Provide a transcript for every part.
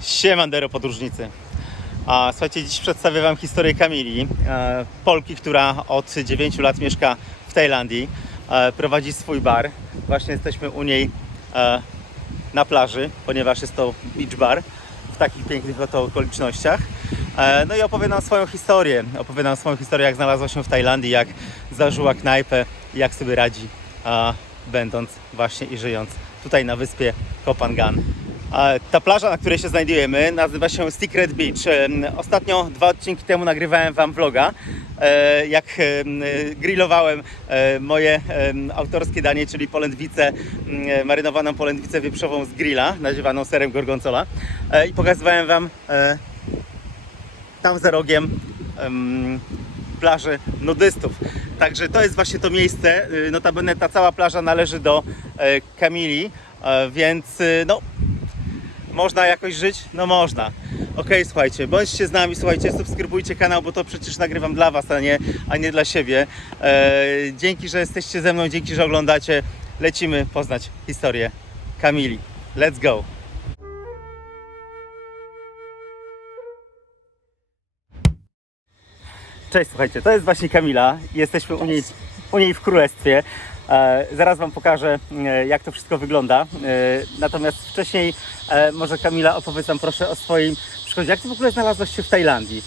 Siemandero podróżnicy. A, słuchajcie, dziś przedstawię Wam historię Kamili, e, Polki, która od 9 lat mieszka w Tajlandii, e, prowadzi swój bar. Właśnie jesteśmy u niej e, na plaży, ponieważ jest to beach bar w takich pięknych oto okolicznościach. E, no i opowiadam swoją historię. Opowiadam swoją historię, jak znalazła się w Tajlandii, jak zażyła knajpę, jak sobie radzi, a, będąc właśnie i żyjąc tutaj na wyspie Kopangan. Ta plaża, na której się znajdujemy, nazywa się Secret Beach. Ostatnio, dwa odcinki temu, nagrywałem Wam vloga, e, jak em, grillowałem e, moje autorskie danie, czyli polędwicę, mm, marynowaną polędwicę wieprzową z grilla, naziewaną serem gorgonzola. E, I pokazywałem Wam tam za rogiem em, plaży nudystów. Także to jest właśnie to miejsce. Y, Notabene ta cała plaża należy do Kamili, więc y, no można jakoś żyć? No można. Okej, słuchajcie, bądźcie z nami, słuchajcie, subskrybujcie kanał, bo to przecież nagrywam dla Was, a nie, a nie dla siebie. E, dzięki, że jesteście ze mną, dzięki, że oglądacie. Lecimy poznać historię Kamili. Let's go! Cześć, słuchajcie, to jest właśnie Kamila. Jesteśmy u niej, u niej w królestwie. E, zaraz Wam pokażę, e, jak to wszystko wygląda. E, natomiast wcześniej, może Kamila, opowiedz nam proszę o swoim przychodzie. Jak Ty w ogóle znalazłaś się w Tajlandii?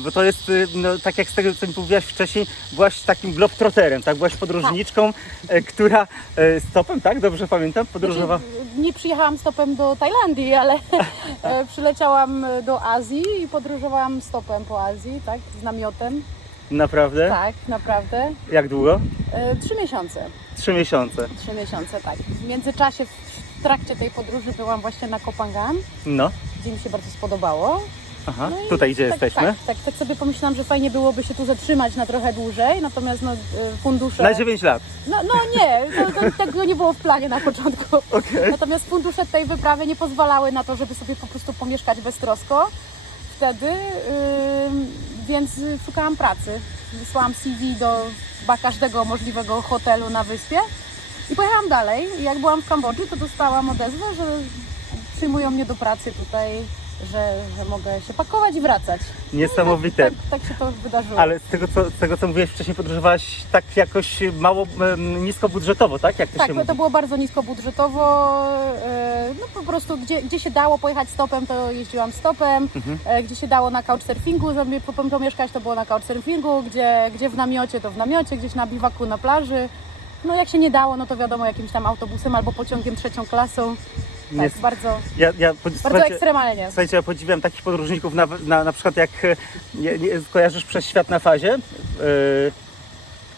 Bo to jest, y, no, tak jak z tego, co mi mówiłaś wcześniej, byłaś takim globtroterem, tak? Byłaś podróżniczką, e, która stopem, tak? Dobrze pamiętam? Podróżowała. Znaczy, nie przyjechałam stopem do Tajlandii, ale przyleciałam do Azji i podróżowałam stopem po Azji, tak, z namiotem. Naprawdę? Tak, naprawdę. Jak długo? E, Trzy miesiące. Trzy miesiące. Trzy miesiące, tak. W międzyczasie, w trakcie tej podróży byłam właśnie na Kopangan, No. gdzie mi się bardzo spodobało. Aha. No Tutaj, gdzie tak, jesteśmy? Tak, tak, tak sobie pomyślałam, że fajnie byłoby się tu zatrzymać na trochę dłużej, natomiast no, e, fundusze... Na 9 lat. No, no nie, to, to, tego nie było w planie na początku. Okej. Natomiast fundusze tej wyprawy nie pozwalały na to, żeby sobie po prostu pomieszkać beztrosko wtedy, ym, więc szukałam pracy. Wysłałam CV do chyba każdego możliwego hotelu na wyspie i pojechałam dalej. I jak byłam w Kambodży, to dostałam odezwę, że przyjmują mnie do pracy tutaj, że, że mogę się pakować i wracać. Niesamowite. Tak, tak się to wydarzyło. Ale z tego, co, z tego co mówiłeś wcześniej, podróżowałaś tak jakoś mało em, niskobudżetowo, tak? Jak to Tak, się to mówi? było bardzo niskobudżetowo. e, No po prostu gdzie, gdzie się dało pojechać stopem, to jeździłam stopem. Mhm. E, Gdzie się dało na couchsurfingu sobie po- pomieszkać, to było na couchsurfingu. Gdzie, gdzie w namiocie, to w namiocie, gdzieś na biwaku na plaży. No jak się nie dało, no to wiadomo jakimś tam autobusem albo pociągiem trzecią klasą. Tak, Nie- bardzo, Ja, ja, bardzo ekstremalnie. słuchajcie, ja podziwiam takich podróżników, na, na, na przykład jak e, nie, nie, kojarzysz przez świat na fazie, yy,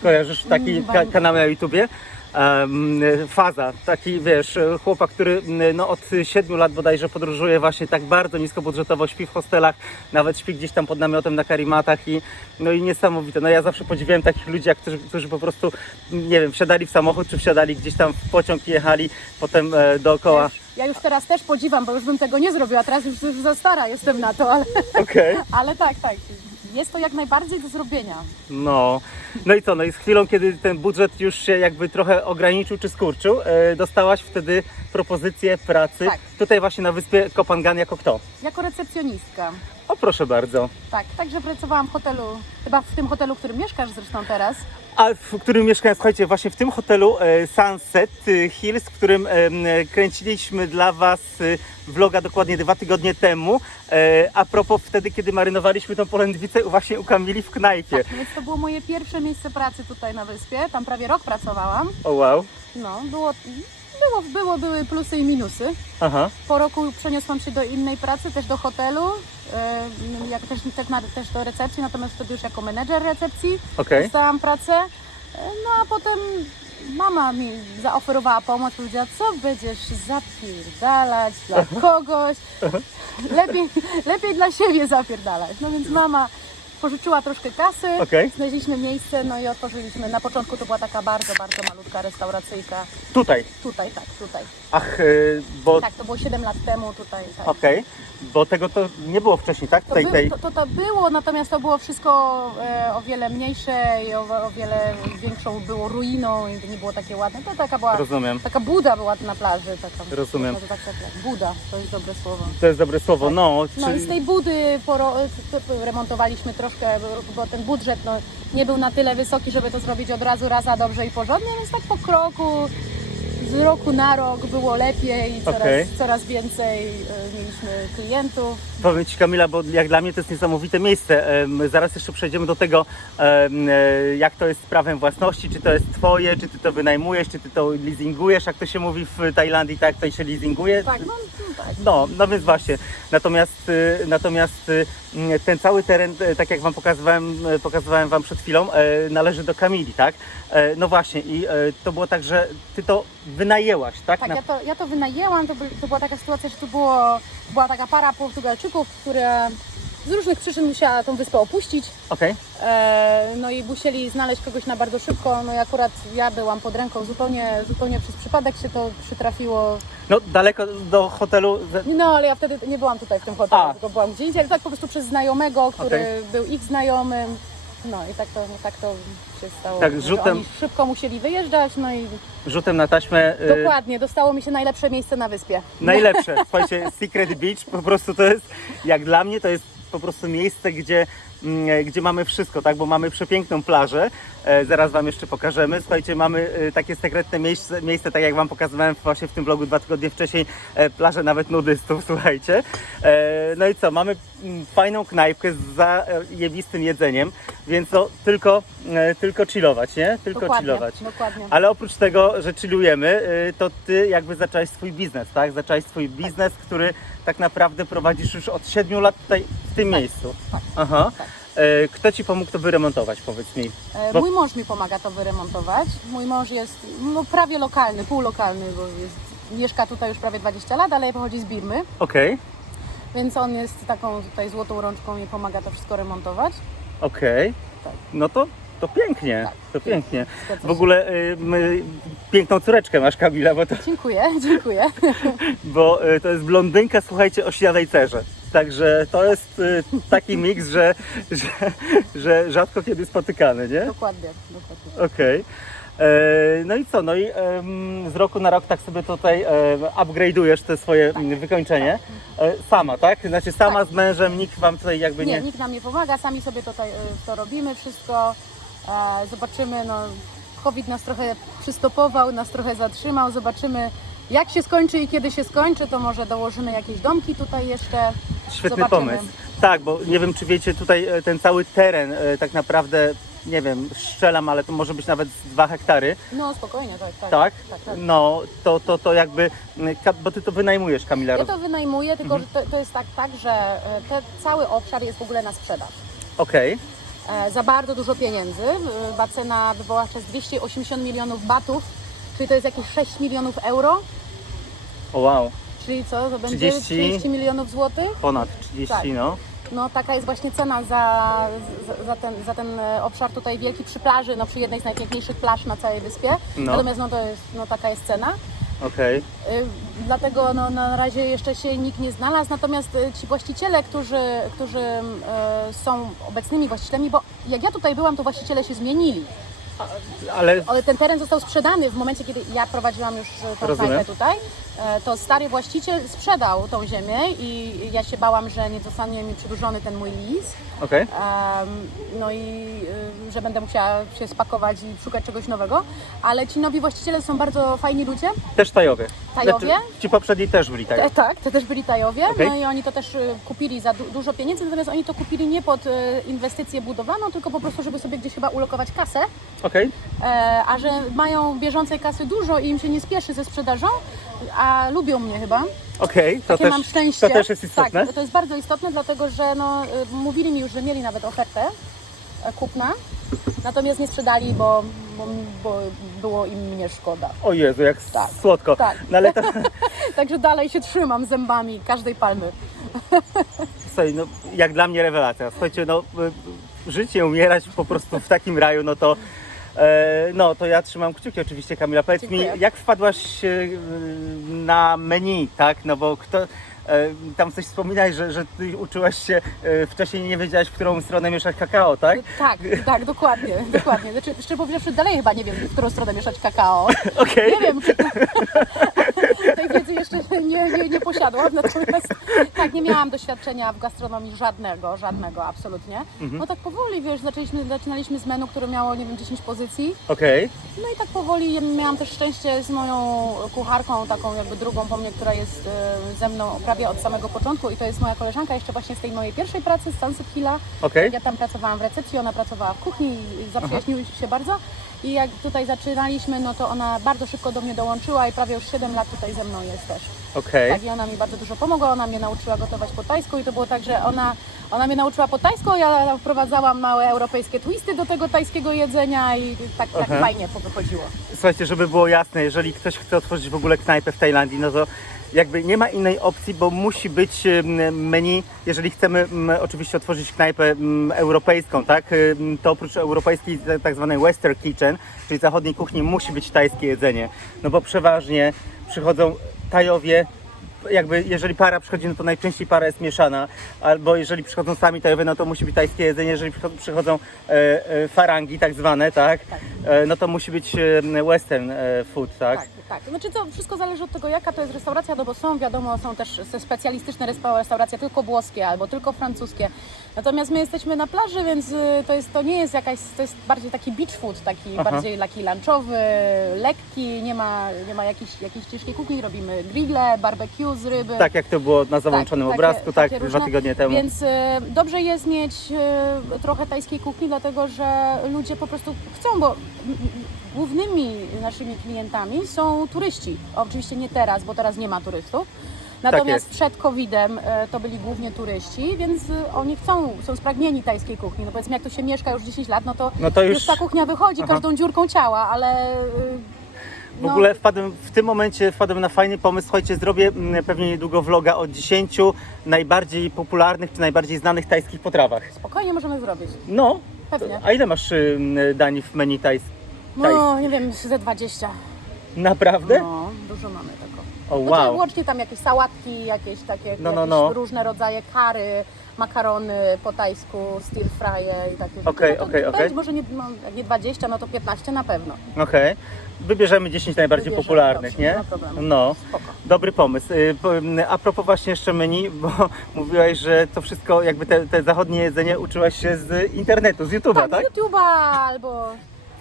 kojarzysz taki Mm, ka kanał na YouTubie, Faza, taki wiesz, chłopak, który no, od 7 lat bodajże podróżuje właśnie tak bardzo niskobudżetowo, śpi w hostelach, nawet śpi gdzieś tam pod namiotem na karimatach i no i niesamowite. No ja zawsze podziwiałem takich ludzi, jak którzy, którzy po prostu, nie wiem, wsiadali w samochód, czy wsiadali gdzieś tam w pociąg i jechali potem e, dookoła. Ja już teraz też podziwam, bo już bym tego nie zrobiła. Teraz już, już za stara jestem na to, ale, Okej. ale tak, tak. Jest to jak najbardziej do zrobienia. No. no i co, no i z chwilą, kiedy ten budżet już się jakby trochę ograniczył czy skurczył, e, dostałaś wtedy propozycję pracy Tak. tutaj właśnie na wyspie Kopangan jako kto? Jako recepcjonistka. O proszę bardzo. Tak, także pracowałam w hotelu, chyba w tym hotelu, w którym mieszkasz zresztą teraz. A w którym mieszkałem, słuchajcie, właśnie w tym hotelu e, Sunset e, Hills, w którym em, e, kręciliśmy dla Was e, vloga dokładnie dwa tygodnie temu. E, a propos wtedy, kiedy marynowaliśmy tą polędwicę właśnie u Kamili w knajpie. Tak, więc to było moje pierwsze miejsce pracy tutaj na wyspie. Tam prawie rok pracowałam. O wow. No, było, było, było były plusy i minusy. Aha. Po roku przeniosłam się do innej pracy, też do hotelu, e, jak też, też, na, też do recepcji, natomiast wtedy już jako menedżer recepcji Okej. dostałam pracę. E, No a potem mama mi zaoferowała pomoc, powiedziała, co będziesz zapierdalać dla kogoś, lepiej, lepiej dla siebie zapierdalać. No więc mama pożyczyła troszkę kasy, Okej. znaleźliśmy miejsce, no i otworzyliśmy. Na początku to była taka bardzo, bardzo malutka restauracyjka. Tutaj. Tutaj, tak, tutaj. Ach, y, bo Tak, to było 7 lat temu tutaj. Tak. okej, bo tego to nie było wcześniej, tak? To, był, tej... to, to, to było, natomiast to było wszystko e, o wiele mniejsze i o, o wiele większą było ruiną i to nie było takie ładne. To taka była, Rozumiem. taka buda była na plaży. Taka, Rozumiem. Może tak sobie- Buda, to jest dobre słowo. To jest dobre słowo, no. No i czyli- z tej budy poro, t- remontowaliśmy troszkę, bo ten budżet no, nie był na tyle wysoki, żeby to zrobić od razu, raz, a dobrze i porządnie, więc tak po kroku, z roku na rok było lepiej, coraz, Okej. coraz więcej e, mieliśmy klientów. Powiem Ci Kamila, bo jak dla mnie to jest niesamowite miejsce. Zaraz jeszcze przejdziemy do tego, e, jak to jest z prawem własności, czy to jest Twoje, czy Ty to wynajmujesz, czy Ty to leasingujesz, jak to się mówi w Tajlandii, tak to się leasinguje. Tak, no, no tak. No, no więc właśnie. Natomiast, y, natomiast y, ten cały teren, y, tak jak Wam pokazywałem, y, pokazywałem Wam przed chwilą, y, należy do Kamili, tak? E, No właśnie i to było tak, że Ty to wynajęłaś, tak? Tak, ja to, ja to wynajęłam, to, by, to była taka sytuacja, że tu było, była taka para Portugalczyków, które z różnych przyczyn musiała tą wyspę opuścić. Okej, E, no i musieli znaleźć kogoś na bardzo szybko. No i akurat ja byłam pod ręką, zupełnie, zupełnie przez przypadek się to przytrafiło. no daleko do hotelu, ze- No ale ja wtedy nie byłam tutaj w tym hotelu, A. tylko byłam gdzie indziej, ale tak po prostu przez znajomego, który Okej. był ich znajomym. No i tak to, tak to się stało. Tak, że rzutem- Oni szybko musieli wyjeżdżać, no i rzutem na taśmę. y, dokładnie, dostało mi się najlepsze miejsce na wyspie. Najlepsze. Słuchajcie, Secret Beach po prostu to jest, jak dla mnie, to jest po prostu miejsce, gdzie, mm, gdzie mamy wszystko, tak? Bo mamy przepiękną plażę. E, zaraz Wam jeszcze pokażemy. Słuchajcie, mamy e, takie sekretne miejsce, miejsce, tak jak Wam pokazywałem właśnie w tym vlogu dwa tygodnie wcześniej, e, plażę nawet nudystów, słuchajcie. No i co, mamy mm, fajną knajpkę z zajebistym jedzeniem, więc no, tylko, tylko chillować, nie? Tylko dokładnie, chillować. dokładnie. Ale oprócz tego, że chillujemy, to ty jakby zacząłeś swój biznes, tak? Zacząłeś swój biznes, który tak naprawdę prowadzisz już od 7 lat tutaj w tym miejscu. tak, Aha. tak. E, Kto ci pomógł to wyremontować, powiedz mi? E, Bo- Mój mąż mi pomaga to wyremontować. Mój mąż jest no, prawie lokalny, półlokalny, bo jest, mieszka tutaj już prawie 20 lat, ale pochodzi z Birmy, Okej, więc on jest taką tutaj złotą rączką i pomaga to wszystko remontować. okej. Tak. No to, to pięknie, Tak. to pięknie. Zgadza W się. ogóle y, my, piękną córeczkę masz Kamila, bo to, Dziękuję, dziękuję. bo y, to jest blondynka, słuchajcie, o śniadej cerze. Także to jest y, taki miks, że, że, że rzadko kiedy spotykany, nie? dokładnie, dokładnie. Okej. E, No i co? No i em, z roku na rok tak sobie tutaj e, upgrade'ujesz te swoje m, wykończenie. E, sama, tak? Znaczy sama Tak. z mężem, nikt wam tutaj jakby Nie, nie... nikt nam nie pomaga, sami sobie tutaj y, to robimy wszystko. Zobaczymy, no COVID nas trochę przystopował, nas trochę zatrzymał, zobaczymy jak się skończy i kiedy się skończy, to może dołożymy jakieś domki tutaj jeszcze. Świetny Zobaczymy. pomysł. Tak, bo nie wiem czy wiecie, tutaj e, ten cały teren e, tak naprawdę, nie wiem, strzelam, ale to może być nawet z 2 hektary, No spokojnie, tak, tak. tak? tak, tak. No, to, to, to jakby, m, ka- bo ty to wynajmujesz Kamila. Ja roz- to wynajmuję, tylko Mhm. że to, to jest tak, tak że e, te, cały obszar jest w ogóle na sprzedaż. Okej, za bardzo dużo pieniędzy. E, Chyba cena wywoławcza jest 280 milionów batów, czyli to jest jakieś 6 milionów euro. o wow, Czyli co, to będzie 30 30 milionów złotych? ponad 30, Tak. no. No taka jest właśnie cena za, za, za, ten, za ten e, obszar tutaj wielki przy plaży, no przy jednej z najpiękniejszych plaż na całej wyspie. No. Natomiast no to jest, no taka jest cena. Okej, Y, Dlatego no, na razie jeszcze się nikt nie znalazł, natomiast y, ci właściciele, którzy, którzy y, są obecnymi właścicielami, bo jak ja tutaj byłam, to właściciele się zmienili. Ale Ale ten teren został sprzedany w momencie, kiedy ja prowadziłam już tą Rozumiem. knajpę tutaj. E, To stary właściciel sprzedał tą ziemię i ja się bałam, że nie zostanie mi przedłużony ten mój lis. okej. Em, no i y, że będę musiała się spakować i szukać czegoś nowego. Ale ci nowi właściciele są bardzo fajni ludzie. Też Tajowie. Tajowie? Znaczy, ci poprzedni też byli Te, Tajowie. tak, to też byli Tajowie, Okej. no i oni to też y, kupili za du- dużo pieniędzy, natomiast oni to kupili nie pod y, inwestycję budowaną, tylko po prostu, żeby sobie gdzieś chyba ulokować kasę, Okej. e, a że mają bieżącej kasy dużo i im się nie spieszy ze sprzedażą, a lubią mnie chyba, Okej, to, takie też, mam szczęście. to też jest istotne. Tak, to jest bardzo istotne, dlatego że no, y, mówili mi już, że mieli nawet ofertę e, kupna, natomiast nie sprzedali, bo, bo, bo było im mnie szkoda. O Jezu, jak Tak, słodko. tak. No ale to, Także dalej się trzymam zębami każdej palmy. słuchaj, no, jak dla mnie rewelacja. Słuchajcie, no, y, żyć, nie umierać po prostu w takim raju, no to e, no to ja trzymam kciuki oczywiście Kamila. Powiedz Dziękuję. mi, jak wpadłaś e, na menu, tak? No bo kto e, tam coś wspominałeś, że, że ty uczyłaś się e, wcześniej nie wiedziałaś, w którą stronę mieszać kakao, tak? Tak, tak, dokładnie, dokładnie. Znaczy, szczerze powiedziawszy, dalej chyba nie wiem, w którą stronę mieszać kakao. Okej. Nie wiem, czy tej wiedzy jeszcze nie, nie, nie posiadłam, natomiast tak, nie miałam doświadczenia w gastronomii żadnego, żadnego, absolutnie. No tak powoli, wiesz, zaczęliśmy, zaczynaliśmy z menu, które miało, nie wiem, 10 pozycji. Okej. No i tak powoli miałam też szczęście z moją kucharką, taką jakby drugą po mnie, która jest e, ze mną prawie od samego początku i to jest moja koleżanka jeszcze właśnie z tej mojej pierwszej pracy z Sunset Hilla. Okej. Ja tam pracowałam w recepcji, ona pracowała w kuchni i zaprzyjaźniłyśmy się bardzo. I jak tutaj zaczynaliśmy, no to ona bardzo szybko do mnie dołączyła i prawie już 7 lat tutaj ze mną jest też. Okej. Tak, i ona mi bardzo dużo pomogła, ona mnie nauczyła gotować po tajsku i to było tak, że ona, ona mnie nauczyła po tajsku, ja wprowadzałam małe europejskie twisty do tego tajskiego jedzenia i tak, tak Aha. fajnie to wychodziło. Słuchajcie, żeby było jasne, jeżeli ktoś chce otworzyć w ogóle knajpę w Tajlandii, no to jakby nie ma innej opcji, bo musi być menu, jeżeli chcemy em, oczywiście otworzyć knajpę europejską, tak, to oprócz europejskiej ta- tak zwanej western kitchen, czyli zachodniej kuchni, musi być tajskie jedzenie, no bo przeważnie przychodzą Tajowie, jakby jeżeli para przychodzi, no to najczęściej para jest mieszana, albo jeżeli przychodzą sami Tajowie, no to musi być tajskie jedzenie, jeżeli przycho- przychodzą e, e, farangi tak zwane, tak, Tak. e, no to musi być e, western e, food, tak? Tak, tak. Znaczy to wszystko zależy od tego, jaka to jest restauracja, no bo są, wiadomo, są też specjalistyczne resta- restauracje tylko włoskie albo tylko francuskie. Natomiast my jesteśmy na plaży, więc y, to, jest, to nie jest jakaś, to jest bardziej taki beach food, taki Aha. bardziej taki lunchowy, lekki, nie ma, nie ma jakiejś, jakiejś ciężkiej kuchni, robimy grille, barbecue z ryby. Tak jak to było na załączonym takie- obrazku, tak, takie dwa tygodnie temu. Więc e, dobrze jest mieć e, trochę tajskiej kuchni, dlatego że ludzie po prostu chcą, bo głównymi naszymi klientami są turyści. Oczywiście nie teraz, bo teraz nie ma turystów. Natomiast jest. przed COVID-em e, to byli głównie turyści, więc oni chcą, są spragnieni tajskiej kuchni. No powiedzmy, jak tu się mieszka już 10 lat, no to, No to już... już ta kuchnia wychodzi Aha. każdą dziurką ciała, ale w no, ogóle wpadłem, w tym momencie wpadłem na fajny pomysł. Słuchajcie, zrobię mm, pewnie niedługo vloga o 10 najbardziej popularnych czy najbardziej znanych tajskich potrawach. spokojnie możemy zrobić. No, Pewnie. a ile masz ym, dań w menu tajs? No, nie wiem, ze 20. Naprawdę? No, dużo mamy tego. O No to wow. łącznie tam jakieś sałatki, jakieś takie No, no, jakieś no. różne rodzaje kary, makarony po tajsku, stir frye i takie rzeczy. Okej, no to okej, okej. może nie, no, jak nie 20, no to 15 na pewno. Okej. Wybierzemy 10 najbardziej Wybierzemy, popularnych, dobrze, nie? nie ma problemu. No. Spoko. Dobry pomysł. Y, po- ym, A propos właśnie jeszcze menu, bo mówiłaś, że to wszystko, jakby te, te zachodnie jedzenie uczyłaś się z internetu, z YouTube'a, Tak, tak? z YouTube'a albo...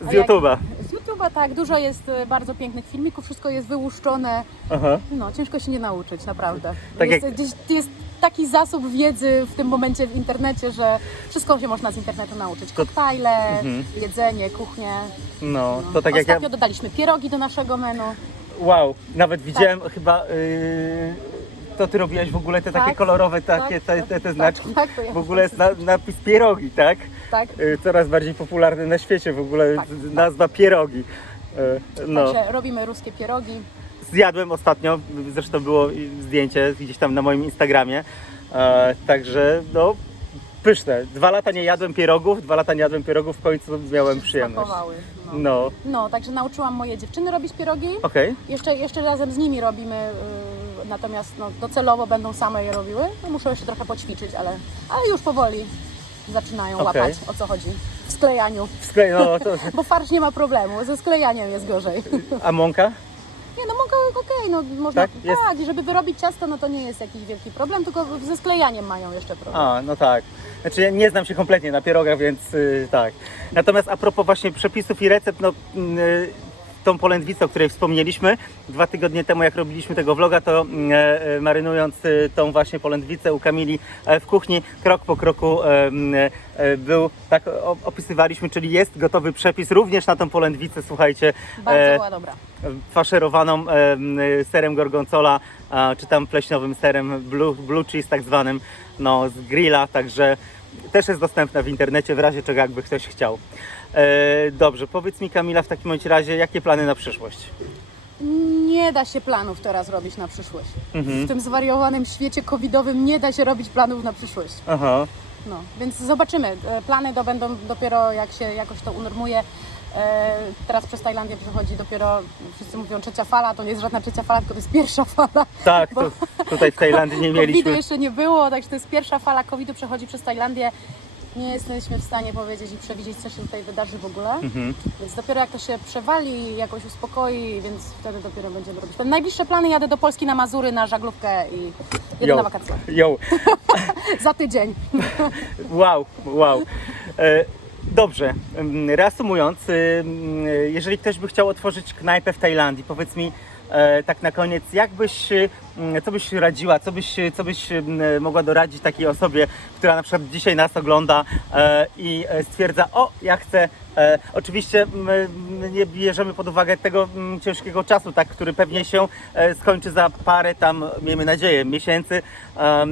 Z a jak- YouTube'a. Z YouTube'a, tak. Dużo jest e, bardzo pięknych filmików, wszystko jest wyłuszczone. Aha. No, ciężko się nie nauczyć, naprawdę. Tak jest, jak- gdzieś- jest taki zasób wiedzy w tym momencie w internecie, że wszystko się można z internetu nauczyć. Koktajle, Mhm. jedzenie, kuchnię. No, to tak jak Ostatnio ja. dodaliśmy pierogi do naszego menu. Wow, nawet widziałem chyba. Yy, to ty robiłaś w ogóle te takie Tak, kolorowe, takie tak, te, tak, te, te tak, znaczki. tak, to ja w ogóle jest na, napis pierogi, tak? Tak. Yy, coraz bardziej popularny na świecie w ogóle Tak, z- nazwa pierogi. Yy, no. Także robimy ruskie pierogi. Zjadłem ostatnio, zresztą było i zdjęcie gdzieś tam na moim Instagramie. E, także no pyszne. Dwa lata nie jadłem pierogów, dwa lata nie jadłem pierogów, w końcu miałem przyjemność. Smakowały. No. No, no, także nauczyłam moje dziewczyny robić pierogi. okej. Jeszcze, jeszcze razem z nimi robimy, yy, natomiast no, docelowo będą same je robiły. No, muszę jeszcze trochę poćwiczyć, ale, ale już powoli zaczynają Okej. łapać o co chodzi w sklejaniu. W sklej, no, to, Bo farsz nie ma problemu, ze sklejaniem jest gorzej. a mąka? Nie no, mogę, okej, no można, Tak? tak, Jest- i żeby wyrobić ciasto, no to nie jest jakiś wielki problem, tylko ze sklejaniem mają jeszcze problem. A, no tak. Znaczy ja nie znam się kompletnie na pierogach, więc y, tak. Natomiast a propos właśnie przepisów i recept, no y, tą polędwicę, o której wspomnieliśmy dwa tygodnie temu, jak robiliśmy tego vloga, to y, y, marynując y, tą właśnie polędwicę u Kamili e, w kuchni, krok po kroku e, e, był, tak opisywaliśmy, czyli jest gotowy przepis również na tą polędwicę, słuchajcie. Bardzo e, była dobra. faszerowaną e, serem gorgonzola, czy tam pleśniowym serem blue, blue cheese tak zwanym, no z grilla, także też jest dostępna w internecie w razie czego jakby ktoś chciał. E, dobrze, powiedz mi Kamila w takim bądź razie, jakie plany na przyszłość? Nie da się planów teraz robić na przyszłość. Mhm. W tym zwariowanym świecie covidowym nie da się robić planów na przyszłość. Aha, No, więc zobaczymy. E, Plany to będą dopiero jak się jakoś to unormuje. E, Teraz przez Tajlandię przechodzi dopiero, wszyscy mówią trzecia fala, to nie jest żadna trzecia fala, tylko to jest pierwsza fala. Tak, Bo- to tutaj w Tajlandii nie COVID-u mieliśmy. jeszcze nie było, także to jest pierwsza fala COVID-u, przechodzi przez Tajlandię. Nie jesteśmy w stanie powiedzieć i przewidzieć, co się tutaj wydarzy w ogóle. Mhm. Więc dopiero jak to się przewali, jakoś uspokoi, więc wtedy dopiero będziemy robić. Te najbliższe plany jadę do Polski na Mazury, na żaglówkę i jedę Yo. na wakacje. Yo, Za tydzień. wow, wow. E, Dobrze, reasumując, jeżeli ktoś by chciał otworzyć knajpę w Tajlandii, powiedz mi tak na koniec, byś, e, co byś radziła, co byś, co byś em, mogła doradzić takiej osobie, która na przykład dzisiaj nas ogląda e, i e, stwierdza, o, ja chcę, e, oczywiście nie bierzemy pod uwagę tego ciężkiego czasu, tak, który pewnie się e, skończy za parę tam, miejmy nadzieję, miesięcy, e,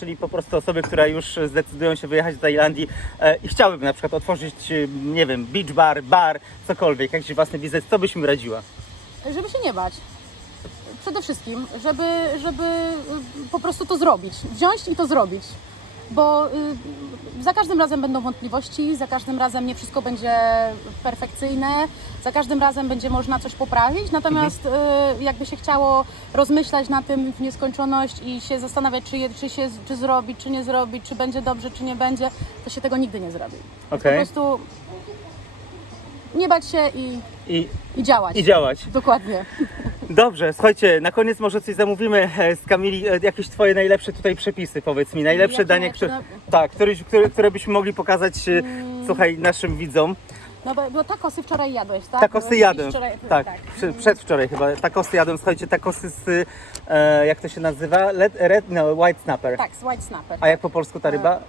czyli po prostu osoby, które już zdecydują się wyjechać do Tajlandii e, i chciałyby na przykład otworzyć, e, nie wiem, beach bar, bar, cokolwiek, jakiś własny biznes, co byś mi radziła? Żeby się nie bać. Przede wszystkim, żeby, żeby y, po prostu to zrobić. Wziąć i to zrobić. Bo y, za każdym razem będą wątpliwości, za każdym razem nie wszystko będzie perfekcyjne, za każdym razem będzie można coś poprawić, natomiast y, jakby się chciało rozmyślać na tym w nieskończoność i się zastanawiać, czy, je, czy, się, czy zrobić, czy nie zrobić, czy będzie dobrze, czy nie będzie, to się tego nigdy nie zrobi. Po Okej. prostu nie bać się i, I, i działać. I działać. Dokładnie. Dobrze, słuchajcie, na koniec może coś zamówimy e, z Kamili, e, jakieś twoje najlepsze tutaj przepisy, powiedz mi, najlepsze Jakie danie, które, tak, które, które, które byśmy mogli pokazać, e, słuchaj, naszym widzom. No bo, bo takosy wczoraj jadłeś, tak? Takosy Byłeś jadłem, Wczoraj, tak, tak. prze- przedwczoraj chyba, takosy jadłem, słuchajcie, takosy z, e, jak to się nazywa, Red, red, no, white snapper. Tak, z white snapper. A jak po polsku ta ryba?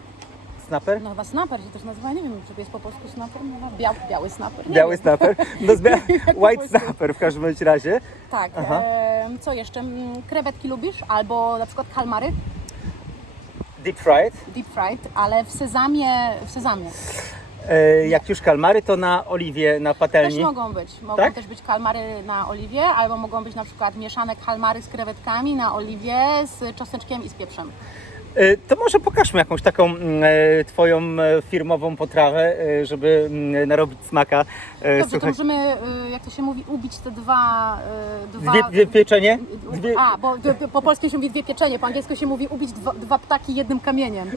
Snapper? No chyba snapper się też nazywa, nie wiem, czy to jest po polsku snapper? No, bia, biały snapper. Nie Biały wiem. snapper? No, z bia- white snapper w każdym bądź razie. Tak, Aha. em, co jeszcze? Mm, Krewetki lubisz? Albo na przykład kalmary, Deep fried. deep fried, ale w sezamie, w sezamie. E, jak już kalmary, to na oliwie, na Też patelni. mogą być. Mogą Tak? też być kalmary na oliwie, albo mogą być na przykład mieszane kalmary z krewetkami na oliwie z czosneczkiem i z pieprzem. E, To może pokażmy jakąś taką mm, e, twoją e, firmową potrawę, żeby mm, narobić smaka. Dobrze, to słuchaj, możemy, y, jak to się mówi, ubić te dwa... dwa dwie, dwie pieczenie? Dwie... A, bo po polsku się mówi dwie pieczenie, po angielsku się mówi ubić dwa, dwa ptaki jednym kamieniem.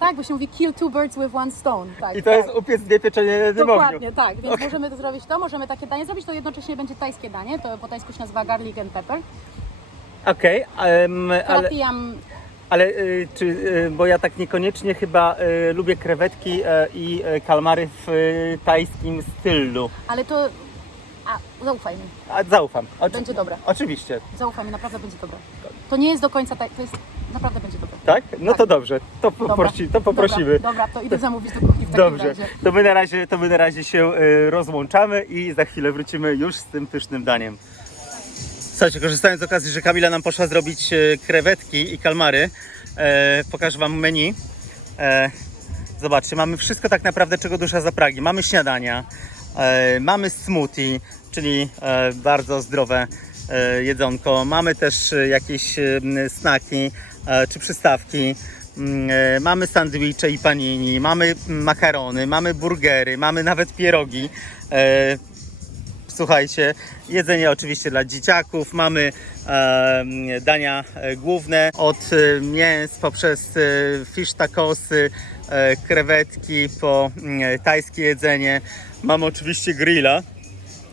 Tak, bo się mówi kill two birds with one stone. Tak, I to tak. jest upiec dwie pieczenie jednym ogniu. Dokładnie, tak. Więc możemy to zrobić to, możemy takie danie zrobić, to jednocześnie będzie tajskie danie, to po tajsku się nazywa garlic and pepper. Okej, em, ale, Krapijam, ale y, czy, y, bo ja tak niekoniecznie chyba y, lubię krewetki i kalmary w y, tajskim stylu. ale to... A, zaufaj mi, A zaufam. Oczy- będzie dobre. Oczywiście, Zaufaj mi, naprawdę będzie dobre. To nie jest do końca taj, to jest... Naprawdę będzie dobre. tak? No Tak. to dobrze, to, poprosi, to poprosimy. Dobra, dobra, to idę zamówić do kuchni w takim Dobrze, razie. to my na razie, to my na razie się y, rozłączamy i za chwilę wrócimy już z tym pysznym daniem. Słuchajcie, korzystając z okazji, że Kamila nam poszła zrobić e, krewetki i kalmary, e, pokażę Wam menu. E, zobaczcie, mamy wszystko tak naprawdę, czego dusza zapragnie. Mamy śniadania, e, mamy smoothie, czyli e, bardzo zdrowe e, jedzonko. Mamy też e, jakieś e, snaki e, czy przystawki. Mm, e, Mamy sandwicze i panini, mamy makarony, mamy burgery, mamy nawet pierogi. Słuchajcie, jedzenie oczywiście dla dzieciaków. Mamy e, dania e, główne od e, mięs poprzez e, fish tacosy, e, krewetki po mm, tajskie jedzenie. Mamy oczywiście grilla,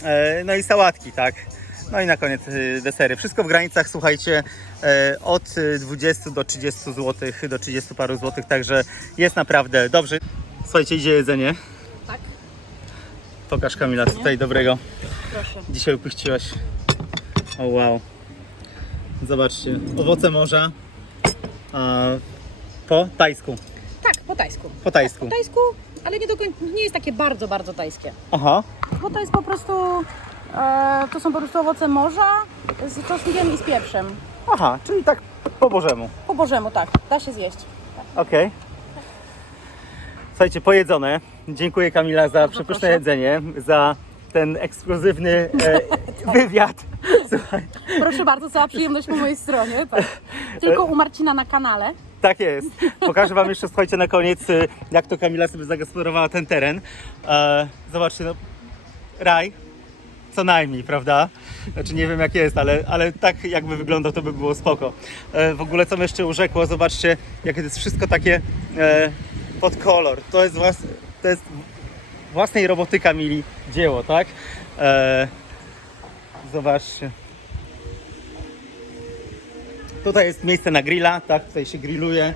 e, no i sałatki, tak. No i na koniec e, desery. Wszystko w granicach, słuchajcie, e, od e, 20 do 30 zł, do 30 paru złotych, także jest naprawdę dobrze. Słuchajcie, idzie jedzenie. Tak, Pokaż Kamila tutaj dobrego. Proszę. Dzisiaj upuściłaś. O wow. Zobaczcie, owoce morza a, po tajsku. Tak, po tajsku. Po tajsku. Po tajsku, ale nie, do nie jest takie bardzo, bardzo tajskie. Aha. Bo to jest po prostu, e, to są po prostu owoce morza z czosnkiem i z pieprzem. Aha, czyli tak po bożemu. Po bożemu, tak, da się zjeść. Okej. Słuchajcie, pojedzone. Dziękuję Kamila za przepyszne proszę. jedzenie, za ten ekskluzywny e, wywiad. Słuchaj, Proszę bardzo, cała przyjemność po mojej stronie. Tak. Tylko u Marcina na kanale. Tak jest. Pokażę Wam jeszcze, słuchajcie, na koniec, y, jak to Kamila sobie zagospodarowała ten teren. E, zobaczcie, no, raj, co najmniej, prawda? Znaczy nie wiem jak jest, ale, ale tak jakby wyglądał, to by było spoko. E, w ogóle co mnie jeszcze urzekło, zobaczcie, jak to jest wszystko takie e, pod kolor. To jest, włas, to jest własnej roboty Kamili dzieło, tak? E, zobaczcie. Tutaj jest miejsce na grilla, tak? Tutaj się grilluje.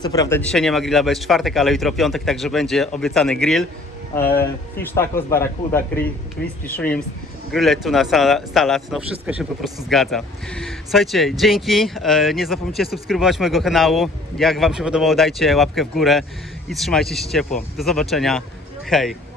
Co prawda dzisiaj nie ma grilla, bo jest czwartek, ale jutro piątek, także będzie obiecany grill. E, fish tacos, barracuda, cri- crispy shrimps, grilled tuna sala- salad, no wszystko się po prostu zgadza. Słuchajcie, dzięki, e, nie zapomnijcie subskrybować mojego kanału. Jak Wam się podobało, dajcie łapkę w górę i trzymajcie się ciepło. Do zobaczenia, hej!